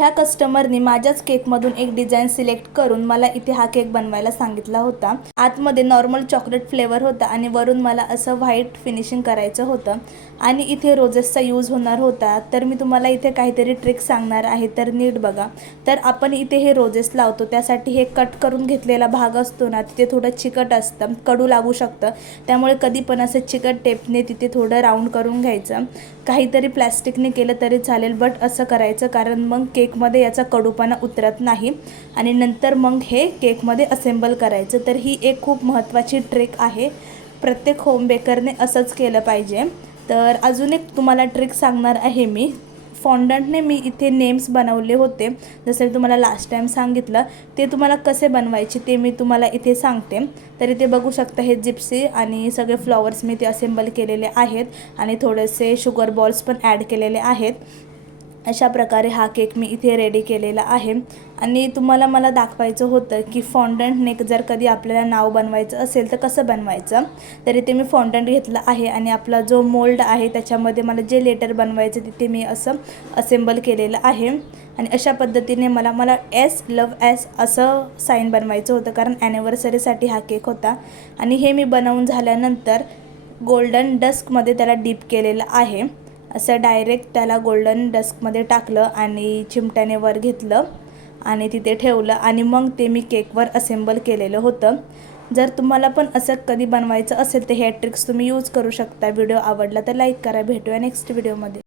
ह्या कस्टमरनी माझ्याच केकमधून एक डिझाईन सिलेक्ट करून मला इथे हा केक बनवायला सांगितला होता। आतमध्ये नॉर्मल चॉकलेट फ्लेवर होता आणि वरून मला असं व्हाईट फिनिशिंग करायचं होतं आणि इथे रोजेसचा यूज होणार होता। तर मी तुम्हाला इथे काहीतरी ट्रिक सांगणार आहे, तर नीट बघा। तर आपण इथे हे रोजेस लावतो त्यासाठी हे कट करून घेतलेला भाग असतो ना, तिथे थोडं चिकट असतं, कडू लागू शकतं। त्यामुळे कधी पण असं चिकट टेपने तिथे थोडं राऊंड करून घ्यायचं। काहीतरी प्लॅस्टिकने केलं तरी चालेल, बट असं करायचं कारण मग केकमध्ये याचा कडूपणा उतरत नाही आणि नंतर मग हे केकमध्ये असेंबल करायचं। तर ही एक खूप महत्त्वाची ट्रिक आहे, प्रत्येक होम बेकरने असंच केलं पाहिजे। तर अजून एक तुम्हाला ट्रिक सांगणार आहे मी। फॉन्डंटने मी इथे नेम्स बनवले होते, जसं तुम्हाला लास्ट टाइम सांगितलं। ते तुम्हाला कसे बनवायचे ते मी तुम्हाला इथे सांगते। तर इथे बघू शकता हे जिप्सी आणि सगळे फ्लॉवर्स मी ते असेंबल केलेले आहेत आणि थोडेसे शुगर बॉल्स पण ॲड केलेले आहेत। अशा प्रकारे हा केक मी इथे रेडी केलेला आहे आणि तुम्हाला मला दाखवायचं होतं की फॉन्डंटने जर कधी आपल्याला नाव बनवायचं असेल तर कसं बनवायचं। तर इथे मी फॉन्डंट घेतला आहे आणि आपला जो मोल्ड आहे त्याच्यामध्ये मला जे लेटर बनवायचं तिथे मी असं असेंबल केलेलं आहे आणि अशा पद्धतीने मला एस लव एस असं साईन बनवायचं होतं कारण ॲनिव्हर्सरीसाठी हा केक होता। आणि हे मी बनवून झाल्यानंतर गोल्डन डस्कमध्ये त्याला डीप केलेलं आहे। असं डायरेक्ट त्याला गोल्डन डस्कमध्ये टाकलं आणि चिमट्याने वर घेतलं आणि तिथे ठेवलं आणि मग ते मी केकवर असेंबल केलेलं होतं। जर तुम्हाला पण असं कधी बनवायचं असेल तर हे ट्रिक्स तुम्ही यूज करू शकता। व्हिडिओ आवडला तर लाईक करा। भेटूया नेक्स्ट व्हिडिओमध्ये।